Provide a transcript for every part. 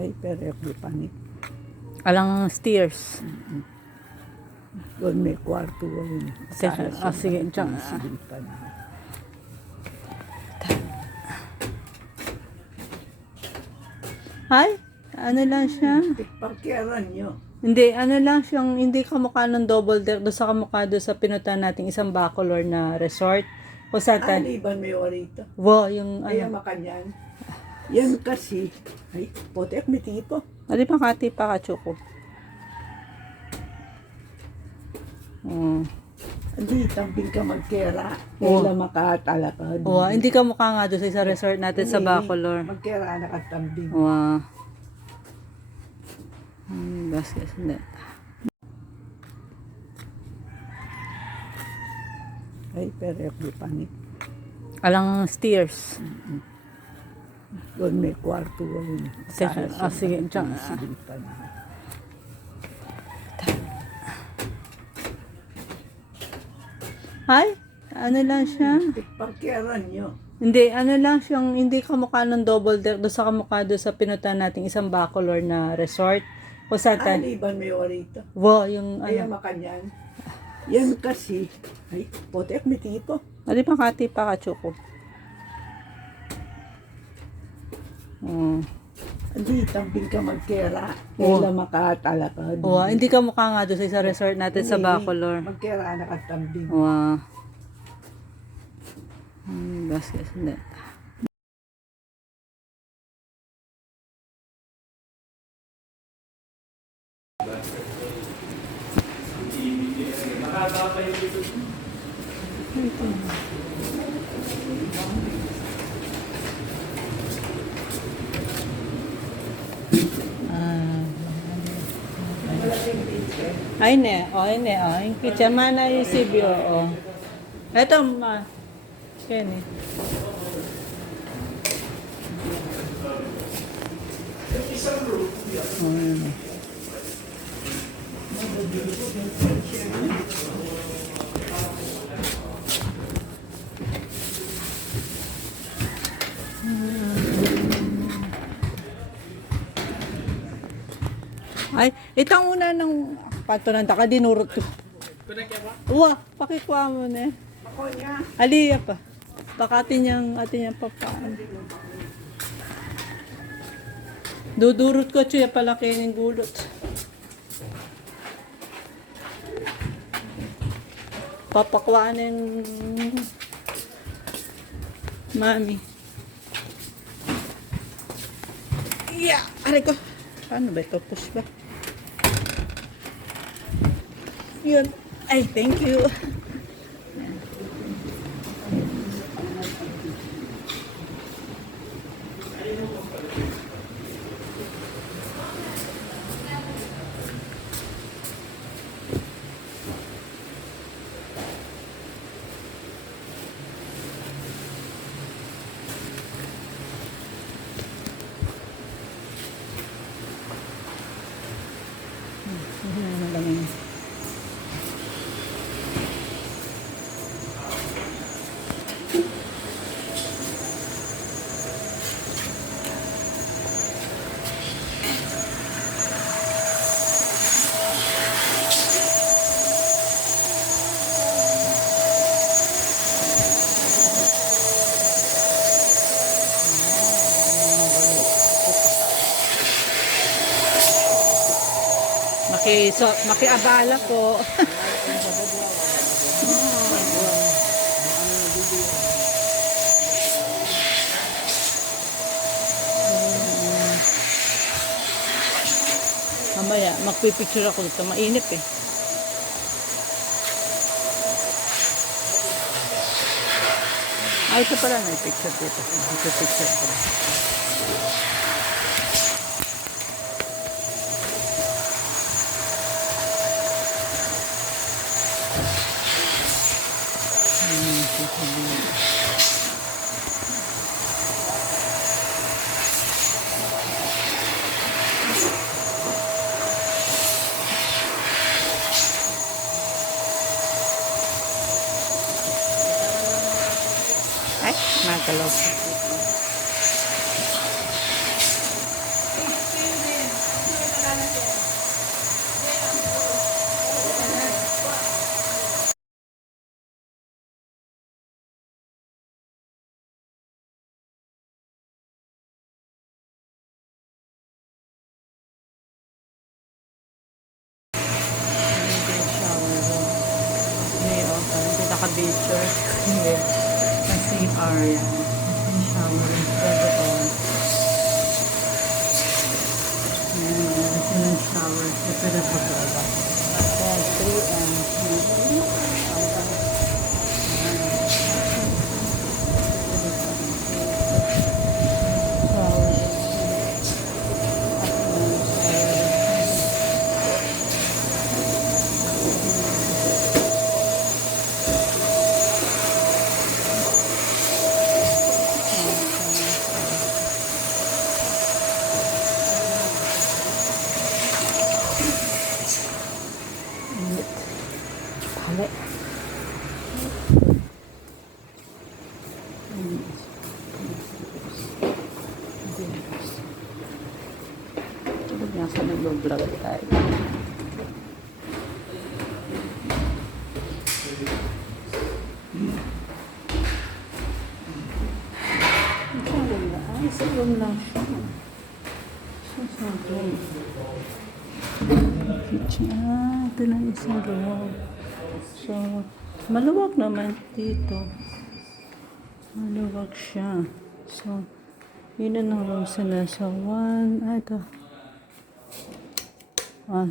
Ay, pero di panik. Alang stairs. Doon may kwarto. Sige. Ay, ano lang siya? Parkeran nyo. Hindi, ano lang siyang, hindi kamukha ng double deck doon sa kamukha doon sa pinutan nating isang Bacolor na resort. Kung saan tayo? Iban may warito. Wow, yung Kaya ano. makanyan. Yan kasi. Ay, potek may tipo. Ano pa kati pa kachuko? Hindi, tamping ka magkera. Oo. Kailan makatala ka. Wow, hindi kamukha nga doon sa isang resort natin sa Bacolor. Magkera nakatambing. Wow. Basket hindi. Ay, pero di panik. Alang stairs. Doon may kwarto. Sige. Ay, ano lang siya? Parkeran nyo. Hindi, ano lang siyang, hindi kamukha ng double deck doon sa kamukha doon sa pinutan nating isang Bacolor na resort. Kung saan tayo? Iban may warito. Wow, yung Kaya ano. makanyan. Yan kasi. Ay, potek may tipo. Ano pa kati pa kachuko? Hindi, tamping ka magkera. Oo. Kailan makatala ka. Wow, hindi kamukha nga doon sa isang resort natin sa Bacolor. Magkera nakatambing. Wow. Basket hindi. Ay ne, yung kitchen mana yung CBO, Eto, ma. Kenny. Ay, itang una ng patunan taka dinurot ko. Uwa, pakikuha mo na. Ako niya. Aliya pa. Baka atin niyang papaan. Dudurot ko siya palaki ng gulot. Papakwaan ng mami. Yeah! Aray ko. Paano ba ito? Push ba? Yun. Ay, thank you. Makiabala po. Mamaya, magpipicture ako dito. Mainip eh. Ay, ito pala may picture dito. Magpipicture ko. Ay, magalaw. picture. Hindi. Sa CR yan. Yung shower sa doon. Ayan, meron silang shower. Ito na pag-aba. Ayan, 3M. Pali. Nasa nag-vlog tayo. Isang room lang siya. Isang room. Ito na isang room. So, maluwag naman dito. Maluwag siya. So, yun na ng room sila. So, ito.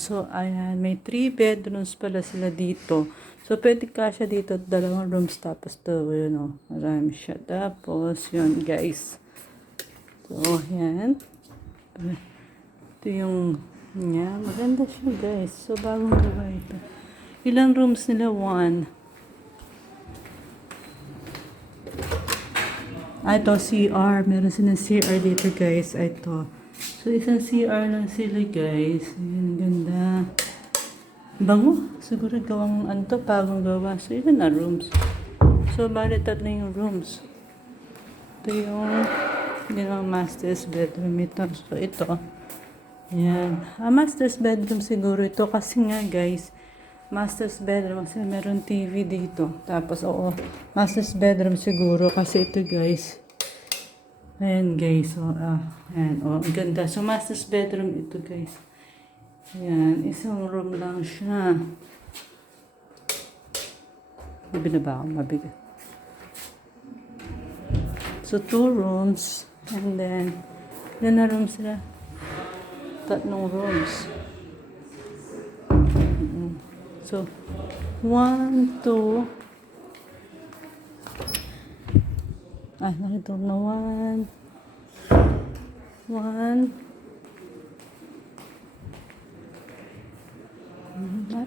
So, ayan. May 3 bedrooms pala sila dito. So, pwede kasya dito 2 rooms. Tapos ito, yun o. Marami siya. Tapos, yun guys. So, yan. Ito yung, maganda siya guys. So, bagong gawa ito. Ilang rooms nila? 1. Ito, CR. Meron silang CR dito guys. Ito. So, isang CR lang sila guys. Ayan, ganda. Bango. Siguro gawang bagong gawa. So, ilan na rooms? So, bali 3 yung rooms. Ito yung master's bedroom ito. So, ito. Ayan. Master's bedroom siguro ito. Kasi nga guys, master's bedroom. Kasi meron TV dito. Tapos, master's bedroom siguro. Kasi ito guys. Ayan guys, ayan, ang ganda. So, master's bedroom ito guys. Ayan, isang room lang siya. Binaba ako, mabigat. So, 2 rooms. And then, ilan na rooms sila? 3 rooms. So, 1, 2, nakita ko na 1.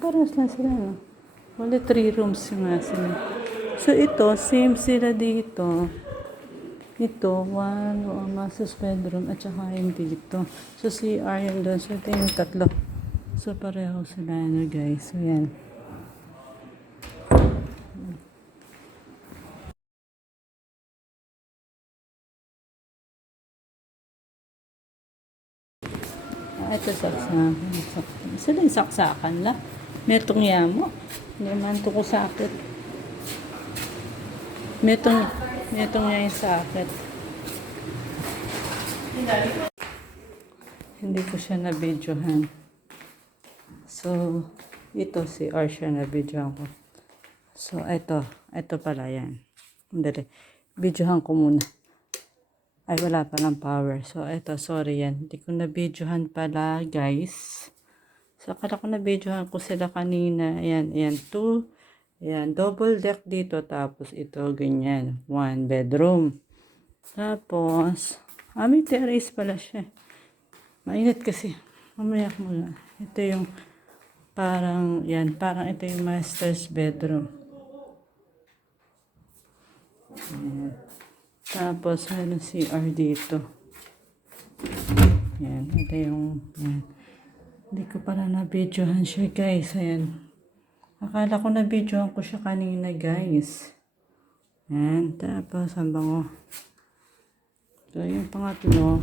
Parehas lang sila, no? Wala 3 rooms nga sila. So, ito, same sila dito. Ito, 1, master's bedroom, at saka yung dito. So, CR yun doon. So, ito yung 3. So, pareho sila, guys. So, yan. Ito saksakan. Sila yung saksakan lang. Metong yamo. Hindi naman ito ko sakit. Metong niya yung sakit. Hindi ko siya na-videohan. So, ito si R siya na-videohan ko. So, ito pala yan. Dali. Videohan ko muna. Ay, wala palang power. So, ito, sorry yan. Hindi ko na-videohan pala, guys. So, akala ko na-videohan ko sila kanina. Ayan, 2. Ayan, double deck dito. Tapos, ito, ganyan. 1 bedroom. Tapos, may terrace pala siya. Mainit kasi. Mamaya ko muna. Ito yung, parang ito yung master's bedroom. Ayan. Tapos, meron CR dito. Yan. Ito yung, yan. Hindi ko pala na-videohan siya, guys. Ayan. Akala ko na-videohan ko siya kanina, guys. Yan. Tapos, ang bango. So, yung pangatlo.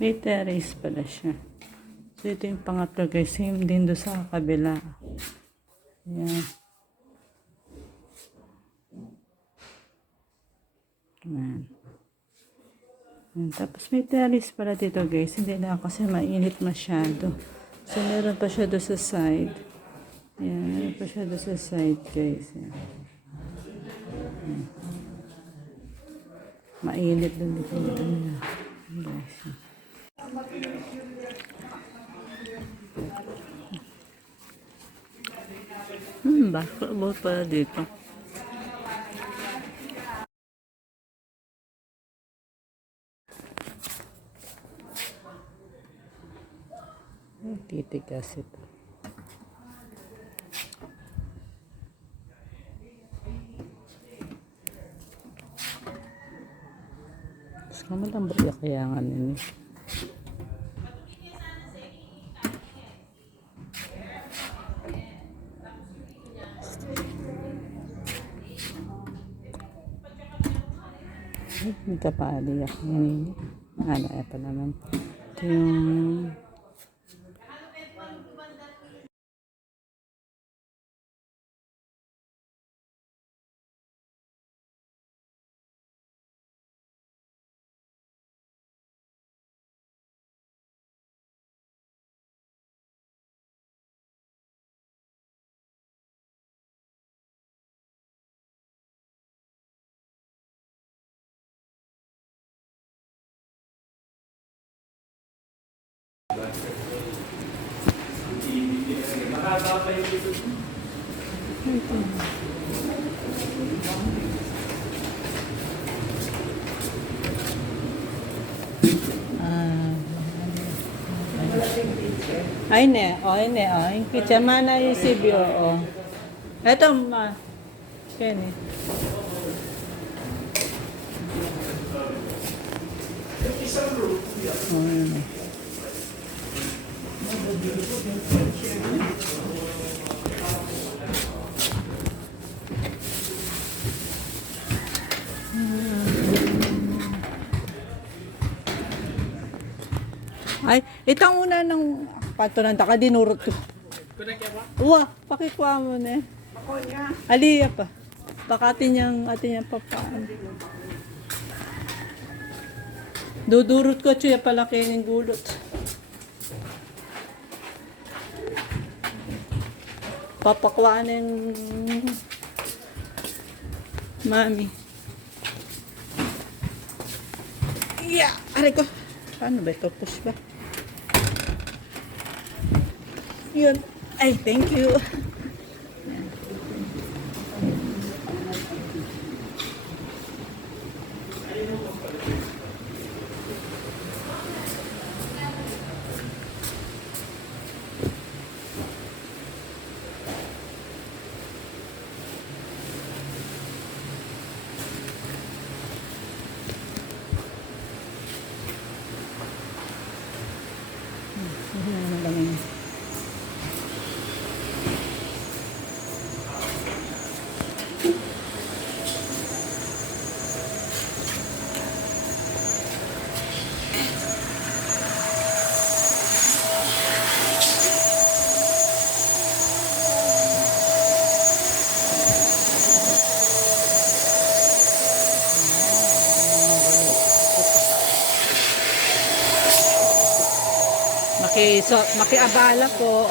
May terrace pala siya. So, ito yung pangatlo, guys. Same din doon sa kabila. Yan. Ayan. Tapos may terrace pala dito guys. Hindi na kasi mainit masyado. So, meron pa siya doon sa side. Yan, meron pa siya doon sa side, guys. Yan. Mainit doon dito. Guys. Basketball pala dito. Titigas ito. Sama lang ba kaya nga nini? May kapali ako nini. Ano pa naman. Ito yung ay ne, ay. Kita mana yung CBO, oh. Ito, ma. Kenny. Oh, yun. Ay, itang una ng pato ng taka dinurot ko. Uwa, pakikuha mo na. Ako nga. Aliya pa. Pakatin niyang papaan. Dudurot ko chuya palaki ng gulot. Papakuhaan ng mami. Yeah! Aray ko. Paano ba ito? Push ba? Yun. Ay, thank you. Makiabala po.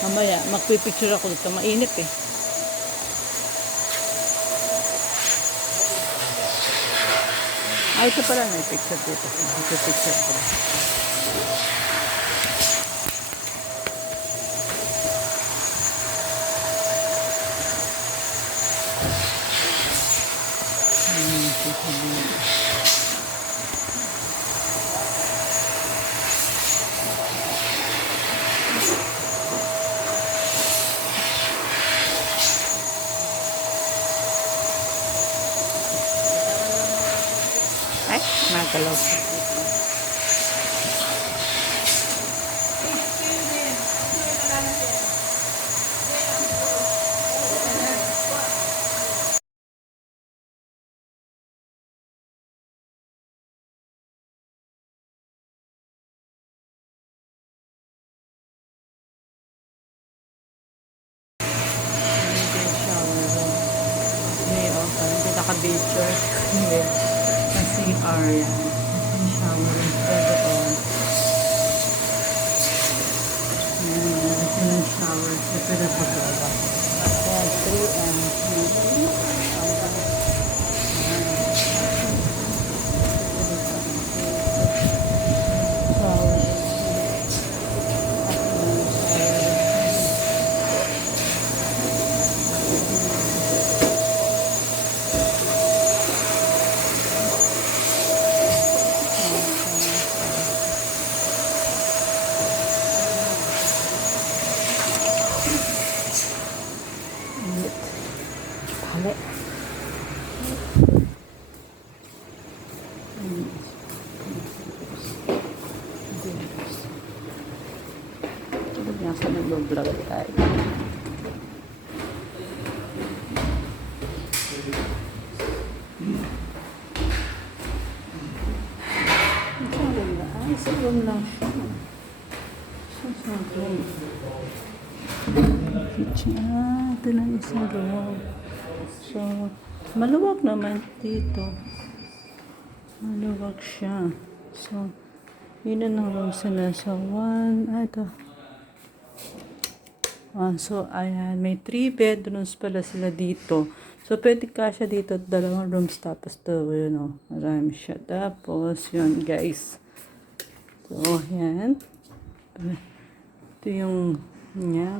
Mamaya, magpipicture ako dito. Mainit eh. Ay, ito pala may picture dito. Magpipicture ko. Ay, magalaw. Ito na paggawa. Ayan, 3M. Pali. Tulad nga sa nag-vlog tayo. Ay, sa room lang siya. Sa room. Kitchen. Ito lang isang room. So, maluwag naman dito. Maluwag siya. So, yun na ng room sila. So, ito. So, ayan. May 3 bedrooms pala sila dito. So, pwede kasya dito 2 rooms. Tapos to, marami siya. Tapos, yun, guys. So, yan. Ito yung,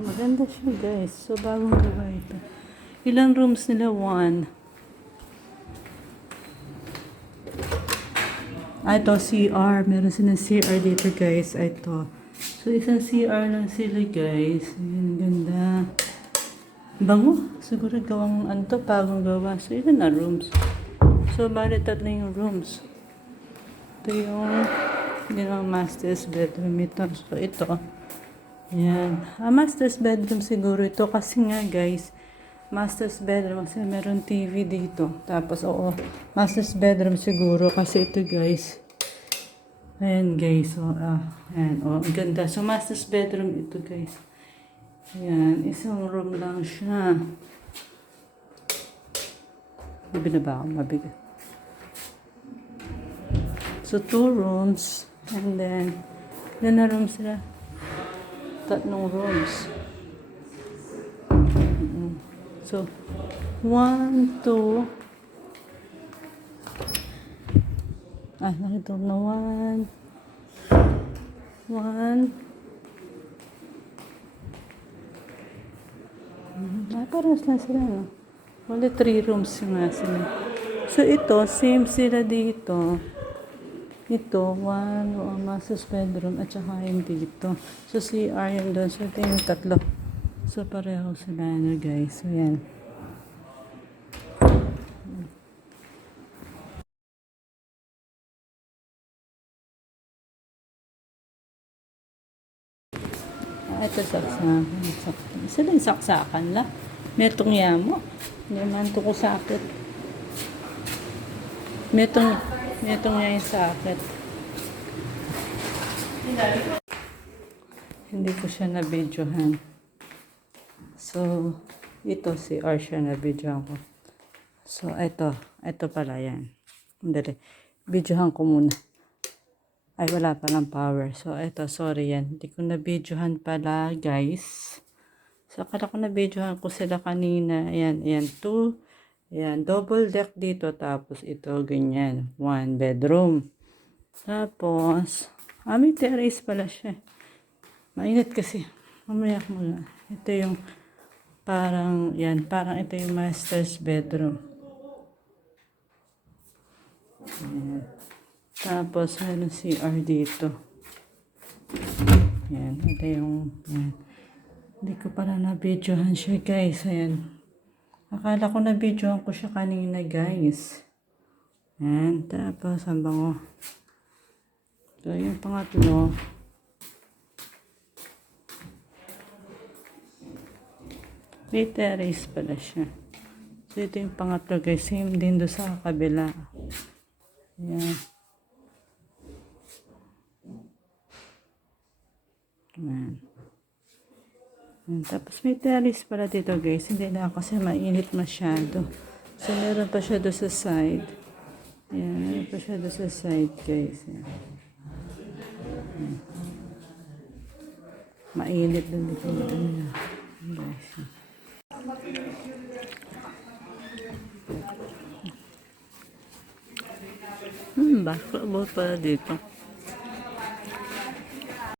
maganda siya, guys. So, bagong gawa ito. Ilang rooms nila? 1. Ito, CR. Meron silang CR dito, guys. Ito. So, isang CR lang sila, guys. Ayan, ganda. Bango. Siguro gawang, bagong gawa. So, ilan na rooms? So, bali 3 yung rooms. Ito yung master's bedroom ito. So, ito. Ayan. Master's bedroom siguro ito. Kasi nga, guys, master's bedroom kasi meron TV dito. Tapos, master's bedroom siguro kasi ito, guys. Ayan, guys. So, ayan. Ang ganda. So, master's bedroom ito, guys. Ayan. Isang room lang siya. Binaba ako mabigat. So, 2 rooms. And then, ilan na rooms sila? 3 rooms. So, 1, 2. Nakita na 1. 1. Parehas lang sila, no? Only 3 rooms nga sila. So, ito, same sila dito. Ito, 1, master's bedroom, at saka yung dito. So, CR yun doon. So, ito yung 3. So, pareho sila, guys. So, yan. Ito, saksakan. Sila yung saksakan lang. Metong yamo. Hindi man ito ko sakit. Metong nga yung sakit. Hindi ko siya na-videohan. So, ito si R siya na-videohan ko. So, ito pala yan. Dali. Videohan ko muna. Ay, wala palang power. So, ito, sorry yan. Hindi ko na-videohan pala, guys. So, akala ko na-videohan ko sila kanina. Ayan, 2. Ayan, double deck dito. Tapos, ito, ganyan. 1 bedroom. Tapos, may terrace pala siya. Mainit kasi. Mamaya ko muna. Ito yung parang ito yung master's bedroom. Ayan. Tapos, meron CR dito. Ayan, ito yung, hindi ko pala na-videohan siya, guys. Ayan. Akala ko na-videohan ko siya kanina, guys. Ayan, tapos, ang bango. So, yung pangatlo. May terrace pala siya. So, ito yung pangatlo, guys. Same din doon sa kabila. Ayan. Ayan. Tapos may terrace pala dito, guys. Hindi na kasi mainit masyado. So, meron pa siya doon sa side. Ayan, meron pa siya doon sa side, guys. Ayan. Mainit din dito. Guys. Basketball pala dito.